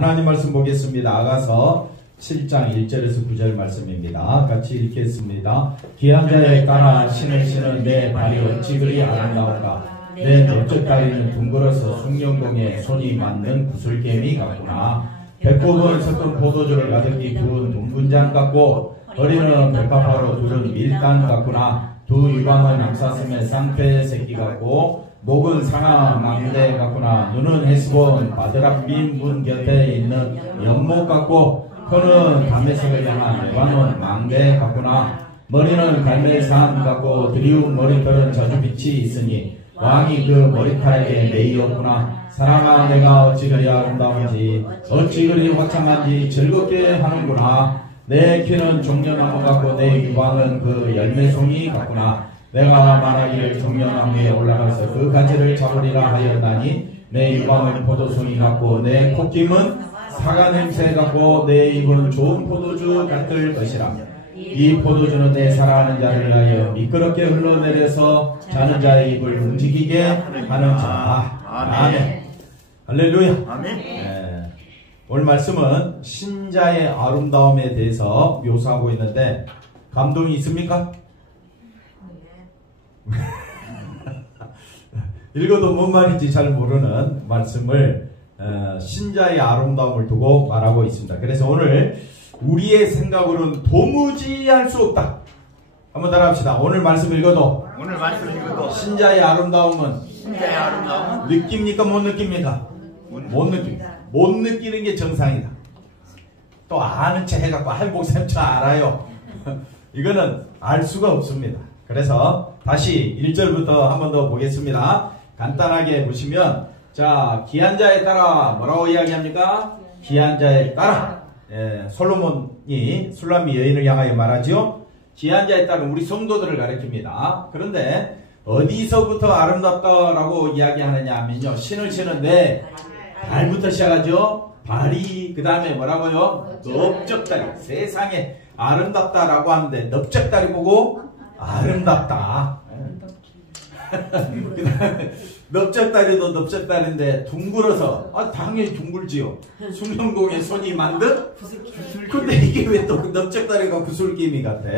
하나님 말씀 보겠습니다. 아가서 7장 1절에서 9절 말씀입니다. 같이 읽겠습니다. 귀한 자에 따라 신을 신은 내 발이 어찌 그리 아름다운가. 내 넓적다리는 둥글어서 숭늉공에 손이 맞는 구슬개미 같구나. 배꼽은 섞은 포도주를 가득히 부은 동분잔 같고 허리는 백합화로 두른 밀단 같구나. 두 유방은 암사슴의 쌍패 새끼 같고 목은 상아 망대 같구나. 눈은 헤스본 바드랍빈 문 곁에 있는 연못 같고 혀는 담에색을 향한 레바논 망대 같구나. 머리는 갈멜산 같고 드리운 머리털은 저주빛이 있으니 왕이 그 머리카락에 매이었구나. 사람아 내가 어찌 그리 아름다운지 어찌 그리 화창한지 즐겁게 하는구나. 내 키는 종려나무 같고 내 유방은 그 열매송이 같구나. 내가 말하기를 종려나무에 올라가서 그 가지를 잡으리라 하였나니 내 유방은 포도송이 같고 내 콧김은 사과 냄새 같고 내 입은 좋은 포도주 같을 것이라. 이 포도주는 내 사랑하는 자를 위하여 미끄럽게 흘러내려서 자는 자의 입을 움직이게 하는 자. 아멘. 할렐루야. 아멘. 네. 오늘 말씀은 신자의 아름다움에 대해서 묘사하고 있는데 감동이 있습니까? 읽어도 뭔 말인지 잘 모르는 말씀을 신자의 아름다움을 두고 말하고 있습니다. 그래서 오늘 우리의 생각으로는 도무지 할 수 없다. 한번 따라합시다. 오늘 말씀 읽어도 신자의 아름다움은 느낍니까? 못 느낍니까? 못 느낍니다. 못 느끼는 게 정상이다. 또 아는 체 해갖고 목사님 저 알아요. 이거는 알 수가 없습니다. 그래서 다시 1절부터 한 번 더 보겠습니다. 간단하게 보시면 자 귀한 자에 따라 뭐라고 이야기합니까? 귀한 자에 따라. 솔로몬이 술람미 여인을 향하여 말하지요. 귀한 자에 따라 우리 성도들을 가리킵니다. 그런데 어디서부터 아름답다라고 이야기하느냐 하면요. 신을 신은 내 발부터 시작하죠. 발이 그 다음에 뭐라고요? 넓적다리. 세상에 아름답다라고 하는데 넓적다리 보고 아름답다. 그 다음에 넓적다리도 넓적다리인데 둥글어서 당연히 둥글지요. 숭늉공에 손이 만든 근데 이게 왜 또 넓적다리가 구슬개미 같아.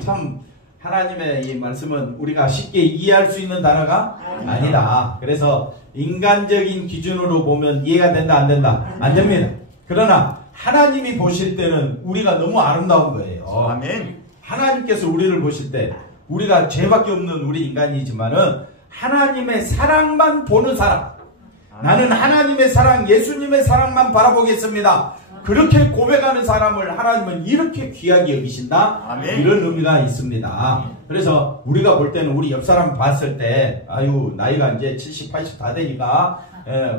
참 하나님의 이 말씀은 우리가 쉽게 이해할 수 있는 단어가 아니다. 그래서 인간적인 기준으로 보면 이해가 된다 안 된다? 안 됩니다. 그러나 하나님이 보실 때는 우리가 너무 아름다운 거예요. 아멘. 하나님께서 우리를 보실 때 우리가 죄밖에 없는 우리 인간이지만은 하나님의 사랑만 보는 사람. 나는 하나님의 사랑, 예수님의 사랑만 바라보겠습니다. 그렇게 고백하는 사람을 하나님은 이렇게 귀하게 여기신다. 아멘. 이런 의미가 있습니다. 그래서 우리가 볼 때는 우리 옆 사람 봤을 때 아유 나이가 이제 70, 80 다 되니까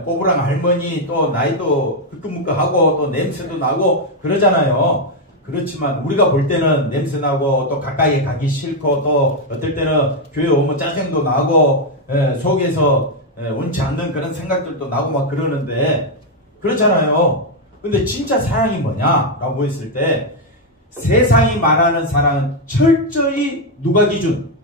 꼬부랑 할머니 또 나이도 흐끄무끄하고 또 냄새도 나고 그러잖아요. 그렇지만 우리가 볼 때는 냄새 나고 또 가까이 가기 싫고 또 어떨 때는 교회 오면 짜증도 나고 속에서 원치 않는 그런 생각들도 나고 막 그러는데 그렇잖아요. 근데 진짜 사랑이 뭐냐라고 했을 때 세상이 말하는 사랑은 철저히 누가 기준?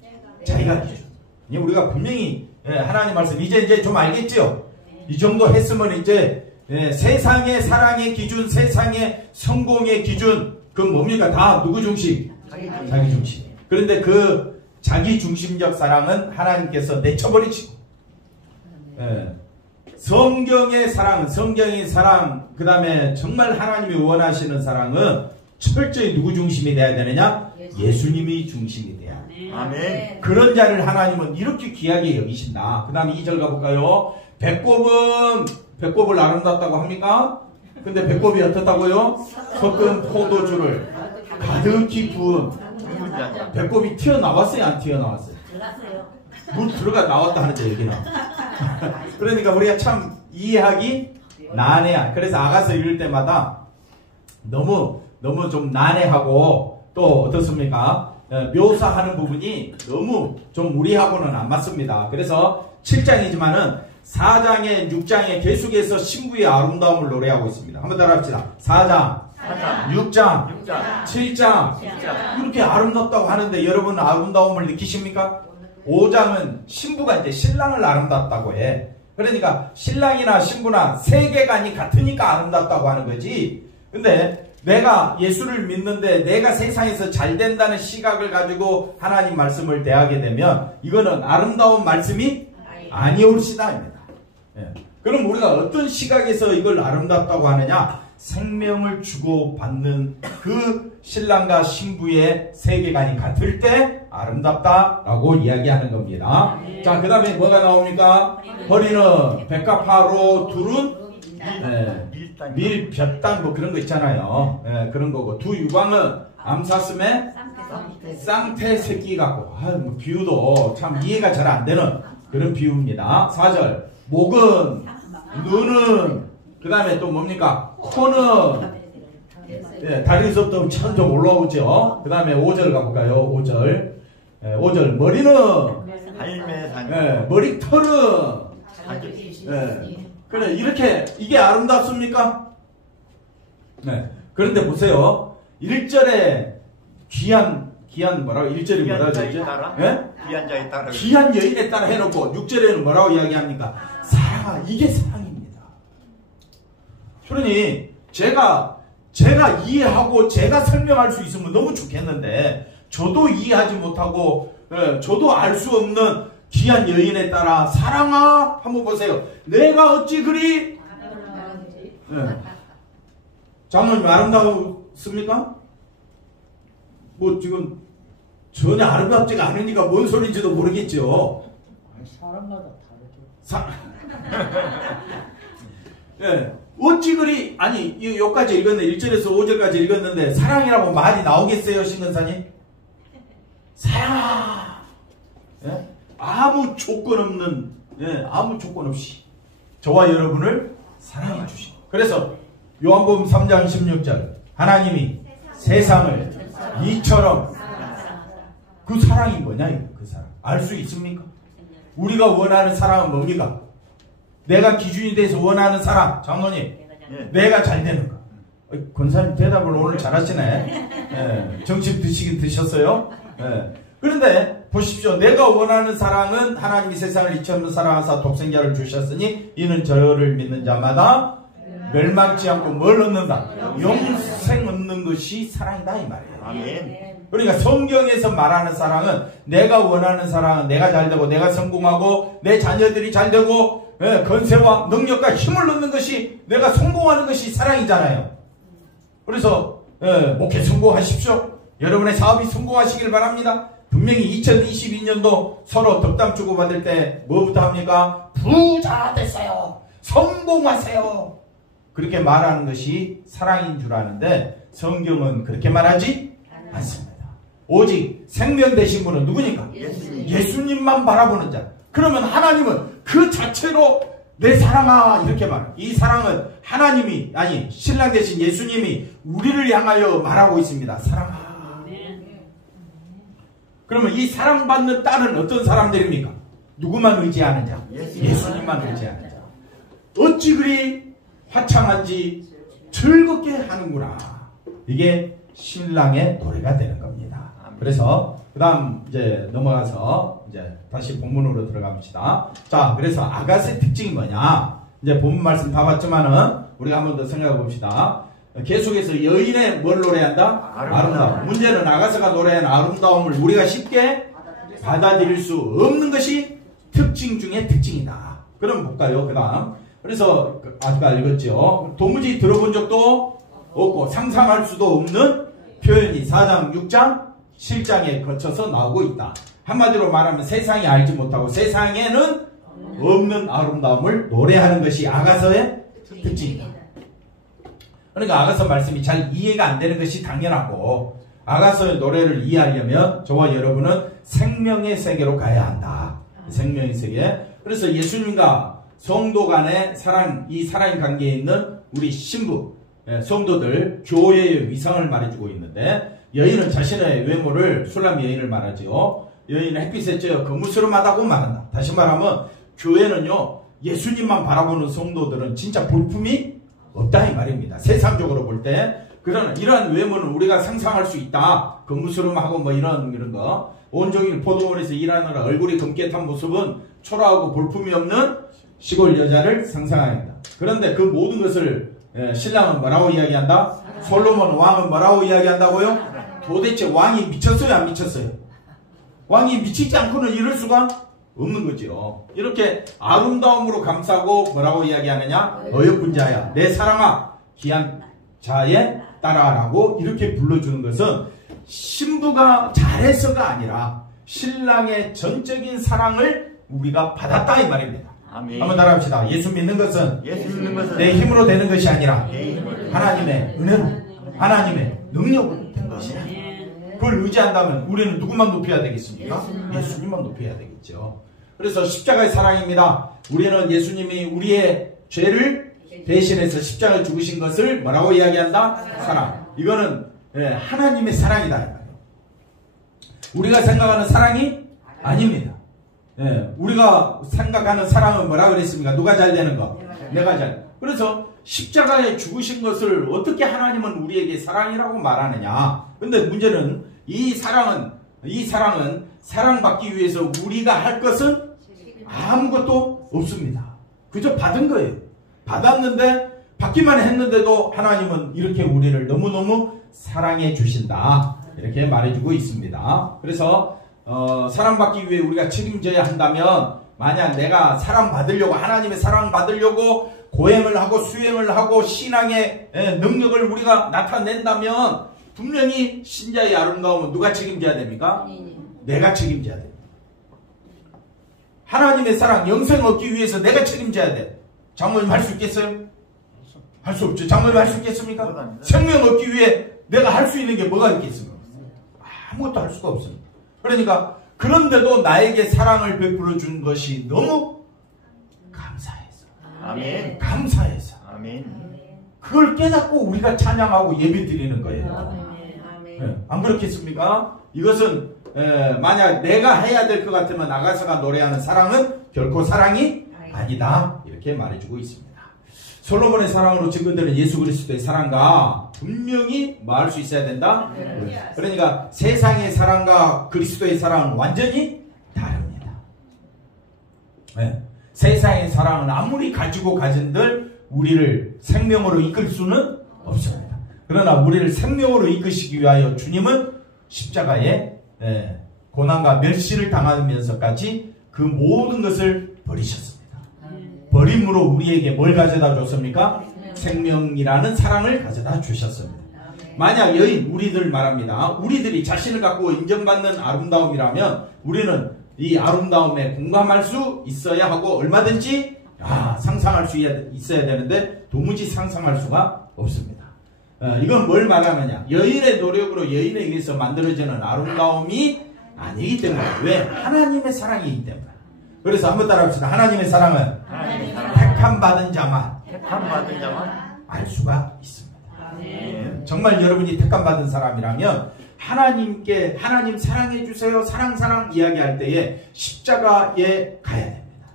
자기가 기준. 우리가 분명히 하나님 말씀 이제 좀 알겠죠? 이 정도 했으면 이제 세상의 사랑의 기준, 세상의 성공의 기준 그 뭡니까? 다 누구 중심? 자기 중심. 그런데 그 자기 중심적 사랑은 하나님께서 내쳐버리시고 성경의 사랑, 그 다음에 정말 하나님이 원하시는 사랑은 철저히 누구 중심이 돼야 되느냐? 예수님이 중심이 돼야 돼. 아멘. 그런 자를 하나님은 이렇게 귀하게 여기신다. 그 다음에 2절 가볼까요? 배꼽을 아름답다고 합니까? 근데 배꼽이 어떻다고요? 섞은 포도주를 가득히 부은 배꼽이 튀어나왔어요? 안 튀어나왔어요? 물 들어가 나왔다 하는데 여기는. 그러니까 우리가 참 이해하기 난해한. 그래서 아가서 읽을 때마다 너무 좀 난해하고 또 어떻습니까? 묘사하는 부분이 너무 좀 우리하고는 안 맞습니다. 그래서 7장이지만은 4장에 6장에 계속해서 신부의 아름다움을 노래하고 있습니다. 한번 따라합시다. 4장, 6장, 7장 이렇게 아름답다고 하는데 여러분 아름다움을 느끼십니까? 5장은 신부가 이제 신랑을 아름답다고 해. 그러니까 신랑이나 신부나 세계관이 같으니까 아름답다고 하는 거지. 근데 내가 예수를 믿는데 내가 세상에서 잘 된다는 시각을 가지고 하나님 말씀을 대하게 되면 이거는 아름다운 말씀이 아니올시다입니다. 예. 그럼 우리가 어떤 시각에서 이걸 아름답다고 하느냐? 생명을 주고받는 그 신랑과 신부의 세계관이 같을 때 아름답다라고 이야기하는 겁니다. 자, 그 다음에 뭐가 나옵니까? 허리는 백합화로 두른 밀볕단 뭐 그런 거 있잖아요. 그런 거고, 두 유방은 암사슴의 쌍태 새끼 같고, 뭐 비유도 참 이해가 잘 안 되는 그런 비유입니다. 4절 목은, 눈은, 그 다음에 또 뭡니까? 코는 다리에서부터 좀 올라오죠. 그 다음에 5절 가볼까요? 5절 머리는 머리털은 그래, 이렇게 이게 아름답습니까? 네. 그런데 보세요. 1절에 귀한 뭐라고? 1절이 뭐라고 되죠? 귀한 자에 따라. 귀한 여인에 따라 해놓고 6절에는 뭐라고 이야기합니까? 사랑아, 이게 사랑입니다. 그러니 제가 이해하고 제가 설명할 수 있으면 너무 좋겠는데 저도 이해하지 못하고 저도 알 수 없는 귀한 여인에 따라 사랑아 한번 보세요. 내가 어찌 그리 장로님 아름다웠습니까? 뭐 지금 전혀 아름답지가 않으니까 뭔 소리인지도 모르겠죠. 사람마다 다르죠. 어찌 그리, 아니, 여기까지 읽었는데, 1절에서 5절까지 읽었는데, 사랑이라고 말이 나오겠어요, 신근사님? 사랑아! 아무 조건 없는, 아무 조건 없이, 저와 여러분을 사랑해 주신. 그래서, 요한복음 3장 16절, 하나님이 세상을 이처럼, 그 사랑이 뭐냐, 이거, 그 사랑. 알 수 있습니까? 우리가 원하는 사랑은 뭡니까? 내가 기준이 돼서 원하는 사람, 장로님, 내가 잘 되는 거. 권사님 대답을 오늘 잘하시네. 정식 드시긴 드셨어요. 그런데 보십시오. 내가 원하는 사랑은 하나님이 세상을 이처럼 사랑하사 독생자를 주셨으니 이는 저를 믿는 자마다 멸망치 않고 뭘 얻는다? 영생 얻는 것이 사랑이다 이 말이에요. 아멘. 그러니까 성경에서 말하는 사랑은 내가 원하는 사랑은 내가 잘되고 내가 성공하고 내 자녀들이 잘되고 건세와 능력과 힘을 얻는 것이 내가 성공하는 것이 사랑이잖아요. 그래서 목회 성공하십시오. 여러분의 사업이 성공하시길 바랍니다. 분명히 2022년도 서로 덕담 주고받을 때 뭐부터 합니까? 부자 됐어요. 성공하세요. 그렇게 말하는 것이 사랑인 줄 아는데 성경은 그렇게 말하지 않습니다. 오직 생명 되신 분은 누구니까? 예수님만 바라보는 자. 그러면 하나님은 그 자체로 내 사랑아 이렇게 말해요. 이 사랑은 하나님이 아니 신랑 되신 예수님이 우리를 향하여 말하고 있습니다. 사랑아. 그러면 이 사랑받는 딸은 어떤 사람들입니까? 누구만 의지하는 자? 예수님만 의지하는 자. 어찌 그리 화창한지 즐겁게 하는구나. 이게 신랑의 노래가 되는 겁니다. 그래서 그 다음 이제 넘어가서 이제 다시 본문으로 들어갑시다. 자, 그래서 아가스의 특징이 뭐냐? 이제 본문 말씀 다 봤지만은 우리가 한 번 더 생각해 봅시다. 계속해서 여인의 뭘 노래한다? 아름다움. 문제는 아가스가 노래한 아름다움을 우리가 쉽게 받아들일 수 없는 것이 특징 중에 특징이다. 그럼 볼까요? 그 다음. 그래서 아까 읽었죠. 도무지 들어본 적도 없고 상상할 수도 없는 표현이 4장, 6장, 7장에 거쳐서 나오고 있다. 한마디로 말하면 세상이 알지 못하고 세상에는 없는 아름다움을 노래하는 것이 아가서의 특징이다. 그러니까 아가서 말씀이 잘 이해가 안 되는 것이 당연하고 아가서의 노래를 이해하려면 저와 여러분은 생명의 세계로 가야 한다. 생명의 세계. 그래서 예수님과 성도 간의 사랑, 이 사랑 관계에 있는 우리 신부, 성도들, 교회의 위상을 말해주고 있는데 여인은 자신의 외모를 술람 여인을 말하죠. 여인은 햇빛에 쬐어 거무스름하다고 말한다. 다시 말하면 교회는요 예수님만 바라보는 성도들은 진짜 볼품이 없다 이 말입니다. 세상적으로 볼 때. 그러나 이러한 외모는 우리가 상상할 수 있다. 거무스름하고 뭐 이런 거. 온종일 포도원에서 일하느라 얼굴이 검게 탄 모습은 초라하고 볼품이 없는 시골 여자를 상상해야 한다. 그런데 그 모든 것을 신랑은 뭐라고 이야기한다? 솔로몬 왕은 뭐라고 이야기한다고요? 도대체 왕이 미쳤어요, 안 미쳤어요? 왕이 미치지 않고는 이럴 수가 없는 거죠. 이렇게 아름다움으로 감싸고 뭐라고 이야기하느냐? 어여쁜 자야, 내 사랑아, 귀한 자의 딸아라고 이렇게 불러주는 것은 신부가 잘해서가 아니라 신랑의 전적인 사랑을 우리가 받았다 이 말입니다. 아멘. 한번 따라합시다. 예수 믿는 것은 예수 믿는 것은 내 힘으로 되는 것이 아니라 내 힘으로 하나님의 은혜로, 하나님의 능력으로 된 것이다. 그걸 의지한다면 우리는 누구만 높여야 되겠습니까? 예수님만 높여야 되겠죠. 그래서 십자가의 사랑입니다. 우리는 예수님이 우리의 죄를 대신해서 십자가에 죽으신 것을 뭐라고 이야기한다? 사랑. 이거는 하나님의 사랑이다. 우리가 생각하는 사랑이 아닙니다. 우리가 생각하는 사랑은 뭐라 그랬습니까? 누가 잘 되는 거? 내가 잘. 그래서 십자가에 죽으신 것을 어떻게 하나님은 우리에게 사랑이라고 말하느냐? 근데 문제는 이 사랑은 사랑받기 위해서 우리가 할 것은 아무것도 없습니다. 그저 받은 거예요. 받았는데 받기만 했는데도 하나님은 이렇게 우리를 너무너무 사랑해 주신다. 이렇게 말해주고 있습니다. 그래서 사랑받기 위해 우리가 책임져야 한다면 만약 내가 사랑받으려고 하나님의 사랑받으려고 고행을 하고 수행을 하고 신앙의 능력을 우리가 나타낸다면 분명히 신자의 아름다움은 누가 책임져야 됩니까? 내가 책임져야 됩니다. 하나님의 사랑, 영생 얻기 위해서 내가 책임져야 돼. 장모님 할 수 있겠어요? 할 수 없죠. 장모님 할 수 있겠습니까? 생명 얻기 위해 내가 할 수 있는 게 뭐가 있겠습니까? 아무것도 할 수가 없습니다. 그러니까 그런데도 나에게 사랑을 베풀어 준 것이 너무 감사해서. 아멘. 감사해서. 아멘. 그걸 깨닫고 우리가 찬양하고 예배 드리는 거예요. 아멘. 안 그렇겠습니까? 이것은 만약 내가 해야 될 것 같으면 나가서가 노래하는 사랑은 결코 사랑이 아니다. 이렇게 말해주고 있습니다. 솔로몬의 사랑으로 증거되는 예수 그리스도의 사랑과 분명히 말할 수 있어야 된다. 그러니까 세상의 사랑과 그리스도의 사랑은 완전히 다릅니다. 세상의 사랑은 아무리 가지고 가진들 우리를 생명으로 이끌 수는 없습니다. 그러나 우리를 생명으로 이끄시기 위하여 주님은 십자가에 고난과 멸시를 당하면서까지 그 모든 것을 버리셨습니다. 버림으로 우리에게 뭘 가져다 줬습니까? 생명이라는 사랑을 가져다 주셨습니다. 만약 여인, 우리들 말합니다. 우리들이 자신을 갖고 인정받는 아름다움이라면 우리는 이 아름다움에 공감할 수 있어야 하고 얼마든지 상상할 수 있어야 되는데 도무지 상상할 수가 없습니다. 이건 뭘 말하느냐? 여인의 노력으로 여인에 의해서 만들어지는 아름다움이 아니기 때문에. 왜? 하나님의 사랑이기 때문에. 그래서 한번 따라합시다. 하나님의 사랑은 택함 받은 자만 알 수가 있습니다. 정말 여러분이 택함 받은 사람이라면 하나님께 하나님 사랑해 주세요. 사랑 이야기할 때에 십자가에 가야 됩니다.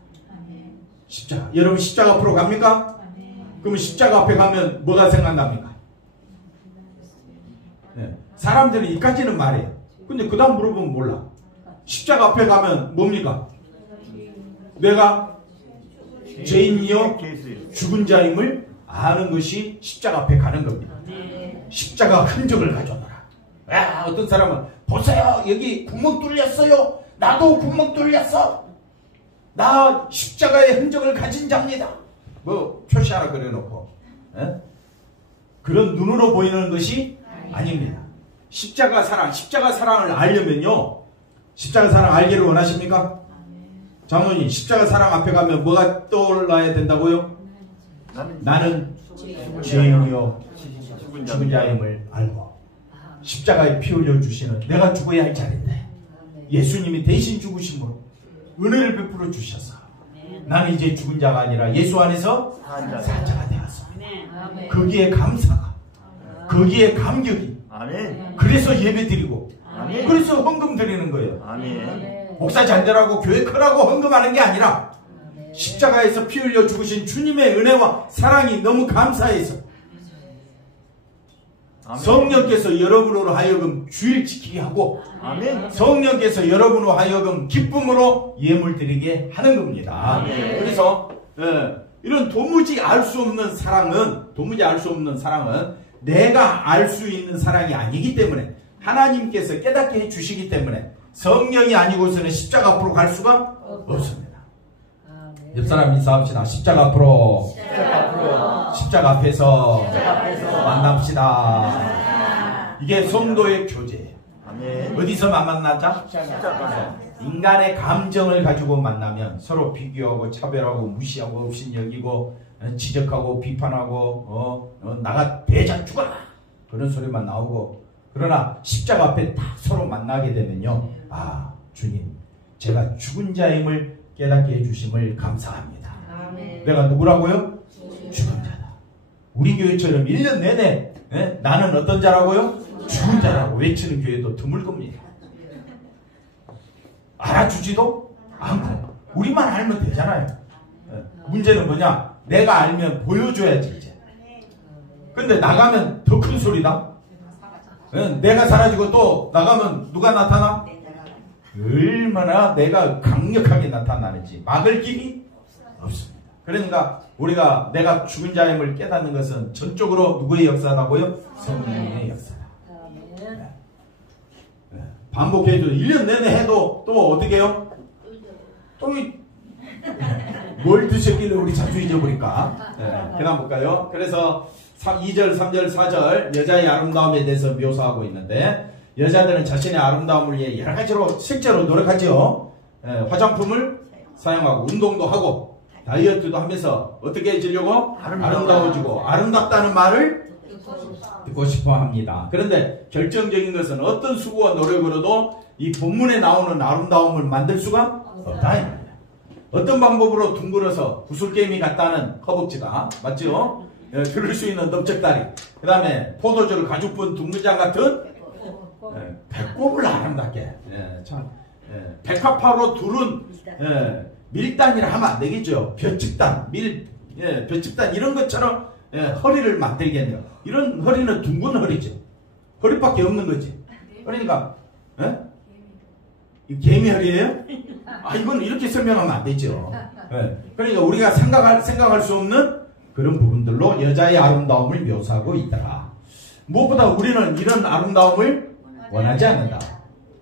십자가. 여러분 십자가 앞으로 갑니까? 그러면 십자가 앞에 가면 뭐가 생각납니까? 사람들이 이까지는 말해요. 근데 그 다음 물어보면 몰라. 십자가 앞에 가면 뭡니까? 내가 죄인이요 죽은 자임을 아는 것이 십자가 앞에 가는 겁니다. 십자가 흔적을 가져오너라. 어떤 사람은 보세요, 여기 구멍 뚫렸어요. 나도 구멍 뚫렸어. 나 십자가의 흔적을 가진 자입니다. 뭐 표시 하나 그려놓고 그런 눈으로 보이는 것이 아닙니다. 십자가 사랑을 알려면요, 십자가 사랑 알기를 원하십니까? 장로님, 십자가 사랑 앞에 가면 뭐가 떠올라야 된다고요? 나는 죄인이요 죽은 자임을 알고 십자가에 피 흘려 주시는 내가 죽어야 할 자리인데 예수님이 대신 죽으심으로 은혜를 베풀어 주셔서 나는 이제 죽은 자가 아니라 예수 안에서 산 자가 되었어. 거기에 감사가, 거기에 감격이. 그래서 예배 드리고 그래서 헌금 드리는 거예요. 목사 잘 되라고 교회 크라고 헌금하는 게 아니라 십자가에서 피 흘려 죽으신 주님의 은혜와 사랑이 너무 감사해서 성령께서 여러분으로 하여금 주일 지키게 하고 성령께서 여러분으로 하여금 기쁨으로 예물 드리게 하는 겁니다. 그래서 이런 도무지 알 수 없는 사랑은 내가 알 수 있는 사랑이 아니기 때문에 하나님께서 깨닫게 해주시기 때문에 성령이 아니고서는 십자가 앞으로 갈 수가 없습니다. 옆 사람 인사합시다. 십자가 앞으로 십자가 앞에서 만납시다. 이게 성도의 교제예요. 어디서 만나자? 인간의 감정을 가지고 만나면 서로 비교하고 차별하고 무시하고 업신여기고 지적하고 비판하고 나가 대장 죽어라 그런 소리만 나오고, 그러나 십자가 앞에 딱 서로 만나게 되면요, 아 주님 제가 죽은 자임을 깨닫게 해주심을 감사합니다. 내가 누구라고요? 죽은 자다. 우리 교회처럼 1년 내내 나는 어떤 자라고요? 죽은 자라고 외치는 교회도 드물 겁니다. 알아주지도 않고 우리만 알면 되잖아요. 문제는 뭐냐? 내가 알면 보여줘야지 이제. 근데 나가면 더 큰 소리다. 내가 사라지고 또 나가면 누가 나타나? 얼마나 내가 강력하게 나타나는지 막을 길이 없습니다. 그러니까 우리가 내가 죽은 자임을 깨닫는 것은 전적으로 누구의 역사라고요? 성령의 역사다. 반복해줘. 1년 내내 해도 또 어떻게 해요? 또 뭘 드셨길래 우리 자주 잊어버릴까? 그 다음 볼까요? 그래서 2절, 3절, 4절 여자의 아름다움에 대해서 묘사하고 있는데, 여자들은 자신의 아름다움을 위해 여러 가지로 실제로 노력하죠. 화장품을 사용하고 운동도 하고 다이어트도 하면서 어떻게 해지려고? 아름다워지고 아름답다는 말을 듣고 싶어 합니다. 그런데 결정적인 것은 어떤 수고와 노력으로도 이 본문에 나오는 아름다움을 만들 수가 없다. 어떤 방법으로 둥글어서 구슬게임이 같다는 허벅지가 맞죠? 들을 수 있는 넓적다리, 그 다음에 포도주를 가죽 분 둥근장 같은 배꼽을 아름답게, 백합화로 두른 밀단이라 하면 안 되겠죠. 벼측단, 벼측단 이런 것처럼 허리를 만들겠네요. 이런 허리는 둥근 허리죠. 허리밖에 없는 거지. 그러니까 개미 허리예요? 이건 이렇게 설명하면 안 되죠. 그러니까 우리가 생각할 수 없는 그런 부분들로 여자의 아름다움을 묘사하고 있더라. 무엇보다 우리는 이런 아름다움을 원하지 않는다.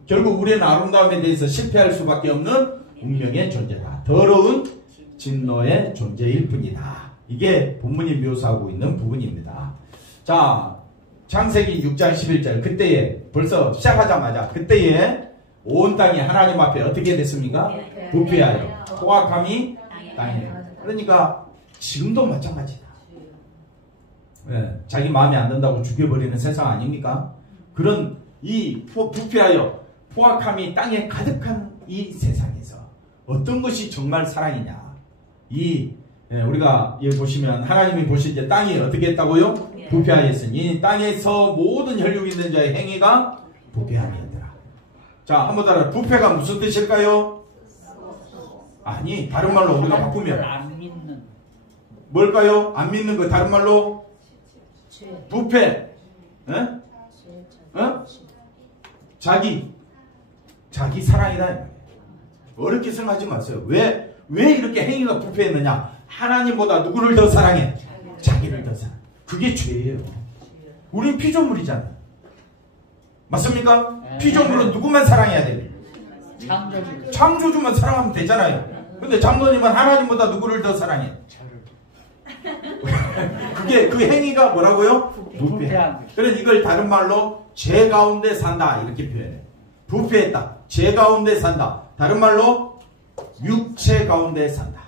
결국 우리는 아름다움에 대해서 실패할 수밖에 없는 운명의 존재다. 더러운 진노의 존재일 뿐이다. 이게 본문이 묘사하고 있는 부분입니다. 자, 창세기 6장 11절 그때에 벌써 시작하자마자 그때에 온 땅이 하나님 앞에 어떻게 됐습니까? 부패하여 포악함이 땅에. 그러니까 지금도 마찬가지다. 자기 마음에 안 든다고 죽여버리는 세상 아닙니까? 그런 이 부패하여 포악함이 땅에 가득한 이 세상에서 어떤 것이 정말 사랑이냐? 우리가 여기 보시면 하나님이 보실 때 땅이 어떻게 했다고요? 부패하였으니 땅에서 모든 혈육 있는 자의 행위가 부패함이었더라. 자, 한번 따라. 부패가 무슨 뜻일까요? 아니, 다른 말로 우리가 바꾸면 안 믿는. 뭘까요? 안 믿는 거 다른 말로 부패. 자기 사랑이다. 어렵게 생각하지 마세요. 왜 이렇게 행위가 부패했느냐? 하나님보다 누구를 더 사랑해? 자기를 더 사랑해. 그게 죄예요. 우린 피조물이잖아요. 맞습니까? 피조물은 누구만 사랑해야 돼요? 창조주만 사랑하면 되잖아요. 근데 장로님은 하나님보다 누구를 더 사랑해? 그 행위가 뭐라고요? 부패. 그래서 이걸 다른 말로 죄 가운데 산다 이렇게 표현해. 부패했다. 죄 가운데 산다. 다른 말로 육체 가운데 산다.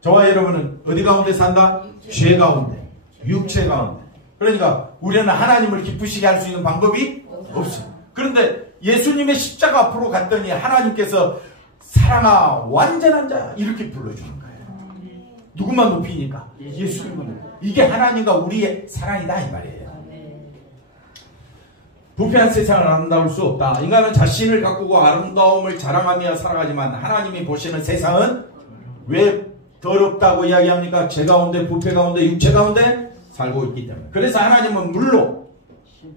저와 여러분은 어디 가운데 산다? 죄 가운데. 육체 가운데. 그러니까 우리는 하나님을 기쁘시게 할 수 있는 방법이 없습니다. 그런데 예수님의 십자가 앞으로 갔더니 하나님께서 사랑아 완전한 자 이렇게 불러주는 거예요. 누구만 높이니까? 예수님은. 이게 하나님과 우리의 사랑이다 이 말이에요. 부패한 세상을 아름다울 수 없다. 인간은 자신을 가꾸고 아름다움을 자랑하며 살아가지만 하나님이 보시는 세상은 왜 더럽다고 이야기합니까? 죄 가운데 부패 가운데 육체 가운데 살고 있기 때문에. 그래서 하나님은 물로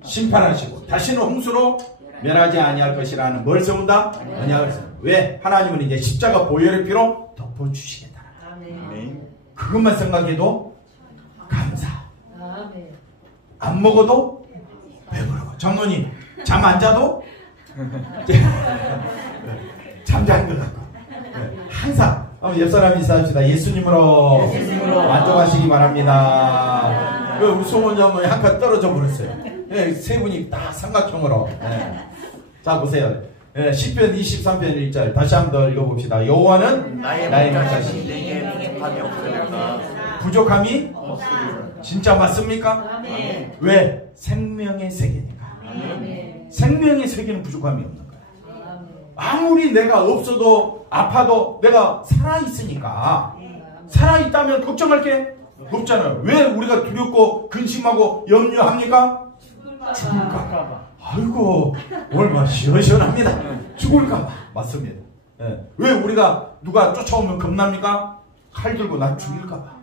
심판하시고 다시는 홍수로 멸하지 아니할 것이라는 뭘 세운다? 언약을 세운다. 왜? 하나님은 이제 십자가 보혈의 피로 덮어주시겠다. 그것만 생각해도 감사. 아멘. 안 먹어도 배부르고. 장로님 잠 안 자도 잠자는 것 같고. 항상 옆 사람 인사합시다. 예수님으로 만족하시기 바랍니다. 그 우송원 장로님 한 칸 떨어져 버렸어요. 세 분이 딱 삼각형으로. 자 보세요. 시편 23편 1절 다시 한 번 더 읽어봅시다. 여호와는 나의 목자신 내게 부족함이 없으리로다. 부족함이 없으리로다. 진짜 맞습니까? 아멘. 왜? 생명의 세계니까. 아멘. 생명의 세계는 부족함이 없는 거야. 아멘. 아무리 내가 없어도 아파도 내가 살아있으니까. 살아있다면 걱정할 게 없잖아요. 왜 우리가 두렵고 근심하고 염려합니까? 죽을까. 아이고 얼마나 시원시원합니다. 죽을까 봐. 맞습니다. 왜 우리가 누가 쫓아오면 겁납니까? 칼 들고 나 죽일까 봐.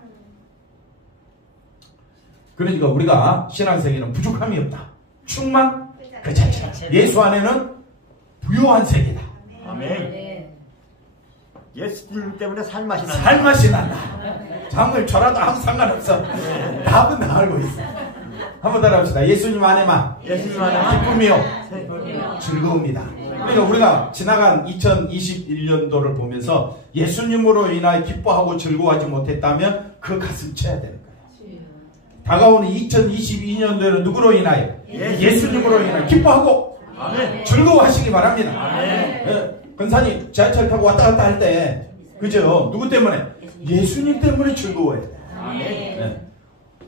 그러니까 우리가 신앙세계는 부족함이 없다. 충만 그 자체. 예수 안에는 부요한 세계다. 아멘. 예수님 때문에 살맛이 난다. 살맛이 난다. 잠을 졸아도 아무 상관없어. 답은 다 알고 있어. 한번 따라합시다. 예수님 안에만 예수님 안에만 기쁨이요 즐거움이다. 그러니까 우리가 지나간 2021년도를 보면서 예수님으로 인하여 기뻐하고 즐거워하지 못했다면 그 가슴 쳐야 되는 거예요. 다가오는 2022년도에는 누구로 인하여? 예수님으로 인하여 기뻐하고 아멘. 즐거워하시기 바랍니다. 아멘. 권사님 지하철 타고 왔다 갔다 할 때 그죠? 누구 때문에? 예수님 때문에 즐거워해야 돼. 아멘.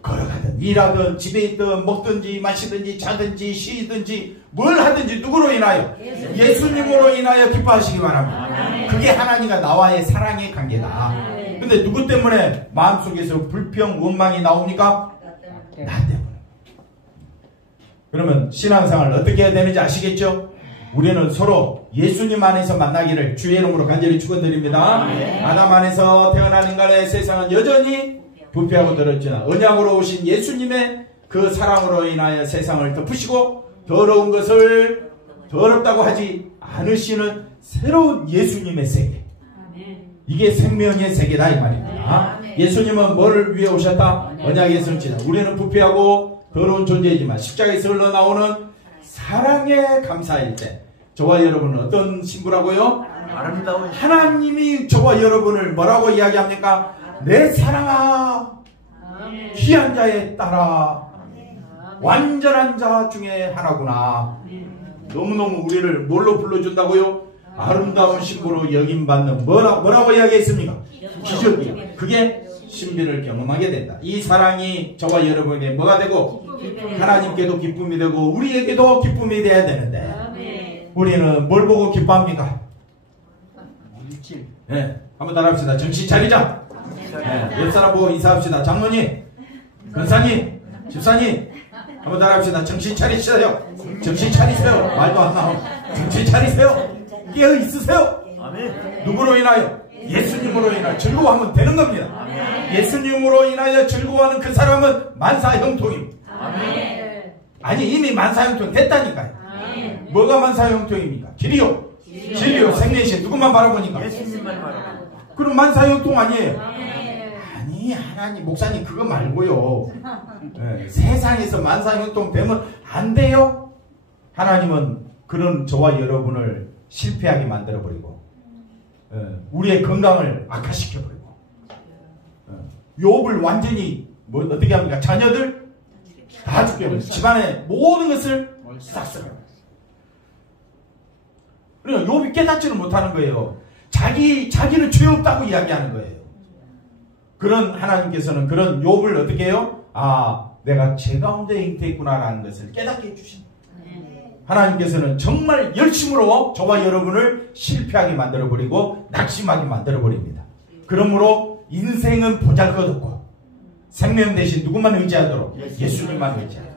걸어가든 일하든 집에 있든 먹든지 마시든지 자든지 쉬든지 뭘 하든지 누구로 인하여? 예수님으로 인하여 기뻐하시기 바랍니다. 그게 하나님과 나와의 사랑의 관계다. 근데 누구 때문에 마음속에서 불평 원망이 나옵니까? 나 때문에. 그러면 신앙생활 어떻게 해야 되는지 아시겠죠? 우리는 서로 예수님 안에서 만나기를 주의 이름으로 간절히 축원드립니다. 아담 안에서 태어난 인간의 세상은 여전히 부패하고 더럽지나 언약으로 오신 예수님의 그 사랑으로 인하여 세상을 덮으시고 더러운 것을 더럽다고 하지 않으시는 새로운 예수님의 세계. 이게 생명의 세계다 이 말입니다. 예수님은 뭐를 위해 오셨다? 언약의 성취자. 우리는 부패하고 더러운 존재이지만 십자가에서 흘러나오는 사랑의 감사일 때 저와 여러분은 어떤 신부라고요? 아름다운 하나님이 저와 여러분을 뭐라고 이야기합니까? 내 사랑아 귀한 자의 딸아 완전한 자 중에 하나구나. 너무너무 우리를 뭘로 불러준다고요? 아름다운 신부로 여김받는 뭐라고 이야기했습니까? 기적이요. 그게 신비를 경험하게 된다. 이 사랑이 저와 여러분에게 뭐가 되고 하나님께도 기쁨이 되고 우리에게도 기쁨이 돼야 되는데 우리는 뭘 보고 기뻐합니까? 물질. 네, 한번 따라합시다. 정신 차리자. 네, 옆사람 보고 인사합시다. 장로님, 권사님, 집사님 한번 따라합시다. 정신 차리시세요. 정신 차리세요. 말도 안 나오고 정신 차리세요. 깨어 있으세요. 아멘. 누구로 인하여? 예수님으로 인하여 즐거워하면 되는 겁니다. 예수님으로 인하여 즐거워하는 그 사람은 만사형통입니다. 아니 이미 만사형통 됐다니까요. 뭐가 만사형통입니까? 길이요, 진리요, 생명이신 누구만 바라보니까? 예수님만 바라보고. 그럼 만사형통 아니에요? 아니 하나님 목사님 그거 말고요. 네, 세상에서 만사형통 되면 안 돼요. 하나님은 그런 저와 여러분을 실패하게 만들어버리고 우리의 건강을 악화시켜버리고 욥을 완전히 뭐 어떻게 합니까? 자녀들 다 죽여버리고 집안의 모든 것을 싹쓸어요. 그러니까 욥이 깨닫지를 못하는 거예요. 자기는 죄 없다고 이야기하는 거예요. 그런 하나님께서는 그런 욥을 어떻게 해요? 아, 내가 죄 가운데 잉태했구나라는 것을 깨닫게 해주십니다. 하나님께서는 정말 열심으로 저와 여러분을 실패하게 만들어버리고 낙심하게 만들어버립니다. 그러므로 인생은 보잘것없고 생명 대신 누구만 의지하도록? 예수님만 의지하도록.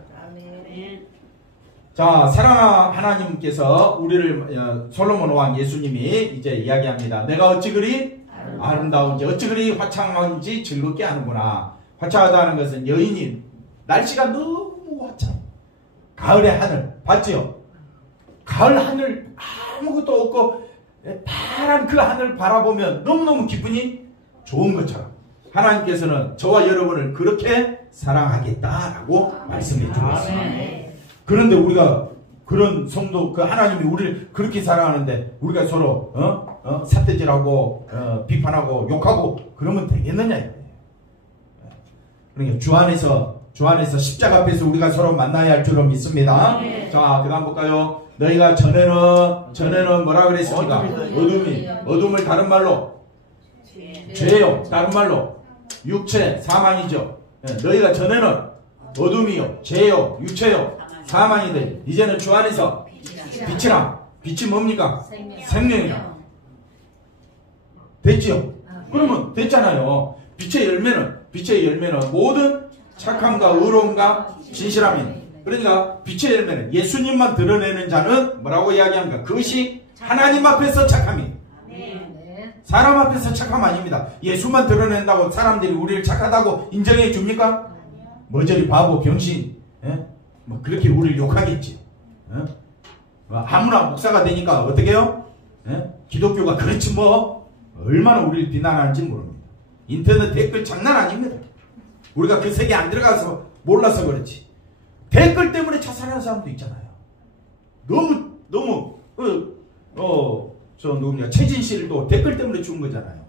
자, 사랑하는 하나님께서 우리를 솔로몬 왕 예수님이 이제 이야기합니다. 내가 어찌 그리 아름다운지 어찌 그리 화창한지 즐겁게 하는구나. 화창하다는 것은 여인이 날씨가 너무 화창. 가을의 하늘 봤죠? 가을 하늘 아무것도 없고 파란 그 하늘 바라보면 너무너무 기분이 좋은 것처럼. 하나님께서는 저와 여러분을 그렇게 사랑하겠다라고 말씀해 주고 있습니다. 그런데 우리가 그런 성도, 그 하나님이 우리를 그렇게 사랑하는데 우리가 서로 삿대질하고 비판하고 욕하고 그러면 되겠느냐 이거예요. 그러니까 주 안에서 십자가 앞에서 우리가 서로 만나야 할 줄로 믿습니다. 자, 그다음 볼까요? 너희가 전에는 뭐라 그랬습니까? 어둠을 다른 말로 죄요, 다른 말로 육체, 사망이죠. 너희가 전에는 어둠이요, 죄요, 육체요, 사망이 돼. 이제는 주 안에서 빛이라. 빛이 뭡니까? 생명이라. 됐지요? 그러면 됐잖아요. 빛의 열매는 모든 착함과 의로움과 진실함이. 그러니까 빛의 열매는 예수님만 드러내는 자는 뭐라고 이야기합니까? 그것이 하나님 앞에서 착함이. 사람 앞에서 착함 아닙니다. 예수만 드러낸다고 사람들이 우리를 착하다고 인정해 줍니까? 머저리 바보 병신 뭐 그렇게 우리를 욕하겠지. 아무나 목사가 되니까 어떻게 해요? 기독교가 그렇지 뭐 얼마나 우리를 비난하는지 모릅니다. 인터넷 댓글 장난 아닙니다. 우리가 그 세계 안 들어가서 몰라서 그렇지. 댓글 때문에 자살하는 사람도 있잖아요. 너무 저 누구냐 최진 씨도 댓글 때문에 죽은 거잖아요.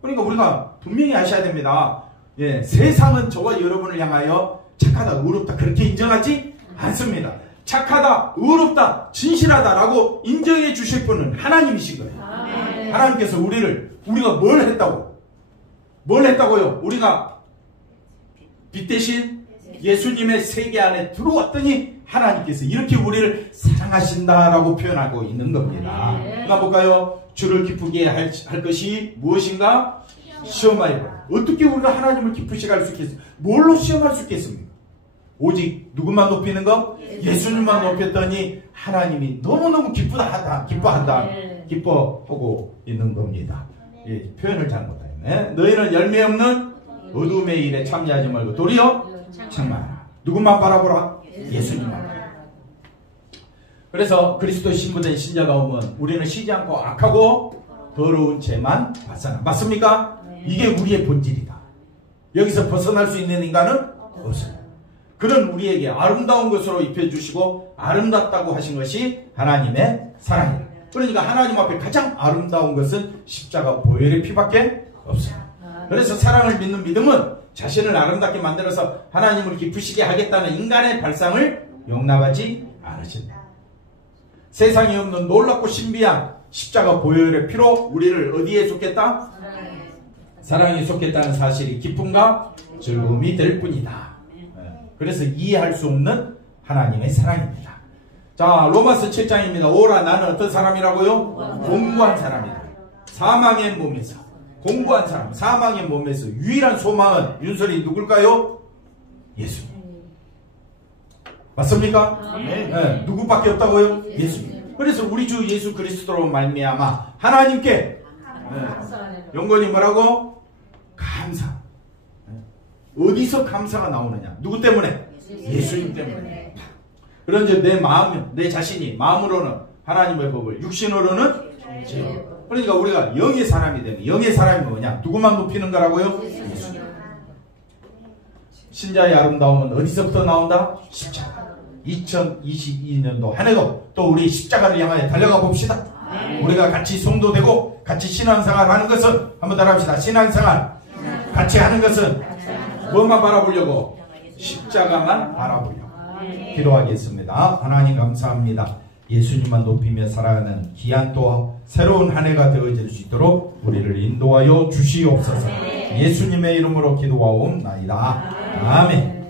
그러니까 우리가 분명히 아셔야 됩니다. 예, 세상은 저와 여러분을 향하여 착하다, 의롭다 그렇게 인정하지 않습니다. 착하다, 의롭다, 진실하다라고 인정해 주실 분은 하나님이신 거예요. 하나님께서 우리가 뭘 했다고요? 우리가 빛 대신 예수님의 세계 안에 들어왔더니 하나님께서 이렇게 우리를 사랑하신다라고 표현하고 있는 겁니다. 그러니까 볼까요? 주를 기쁘게 할 것이 무엇인가? 시험하여. 어떻게 우리가 하나님을 기쁘시게 할 수 있겠습니까? 뭘로 시험할 수 있겠습니까? 오직 누구만 높이는 거? 예수님만 높였더니 하나님이 너무너무 기뻐하고 있는 겁니다. 예, 표현을 잘못했네. 너희는 열매 없는 어둠의 일에 참여하지 말고 도리어 창망하라. 누구만 바라보라? 예수님만. 그래서 그리스도의 신부된 신자가 오면 우리는 쉬지 않고 악하고 더러운 죄만 발산하. 맞습니까? 이게 우리의 본질이다. 여기서 벗어날 수 있는 인간은 없어요. 그는 우리에게 아름다운 것으로 입혀주시고 아름답다고 하신 것이 하나님의 사랑이다. 그러니까 하나님 앞에 가장 아름다운 것은 십자가 보혈의 피밖에 없어요. 그래서 사랑을 믿는 믿음은 자신을 아름답게 만들어서 하나님을 기쁘시게 하겠다는 인간의 발상을 용납하지 않으신다. 세상에 없는 놀랍고 신비한 십자가 보혈의 피로 우리를 어디에 속겠다? 사랑에 속겠다는 사실이 기쁨과 즐거움이 될 뿐이다. 그래서 이해할 수 없는 하나님의 사랑입니다. 자, 로마서 7장입니다. 오라 나는 어떤 사람이라고요? 공고한 사람이다. 사망의 몸에서 공고한 사람, 사망의 몸에서 유일한 소망은 윤설이 누굴까요? 예수님. 맞습니까? 네. 누구밖에 없다고요? 예수님. 그래서 우리 주 예수 그리스도로 말미암아 하나님께 영건이 뭐라고? 감사. 어디서 감사가 나오느냐? 누구 때문에? 예수님 때문에. 그런데 내 마음, 내 자신이 마음으로는 하나님의 법을, 육신으로는 죄. 그러니까 우리가 영의 사람이 되면, 영의 사람이 뭐냐? 누구만 높이는 거라고요? 예수님. 신자의 아름다움은 어디서부터 나온다? 십자가. 2022년도 한 해도 또 우리 십자가를 향하여 달려가 봅시다. 우리가 같이 성도되고 같이 신앙생활 하는 것은 한번 따라합시다. 신앙생활 같이 하는 것은 뭐만 바라보려고? 십자가만 바라보려고. 기도하겠습니다. 하나님 감사합니다. 예수님만 높이며 살아가는 귀한 또 새로운 한 해가 되어질 수 있도록 우리를 인도하여 주시옵소서. 예수님의 이름으로 기도하옵나이다. 아멘.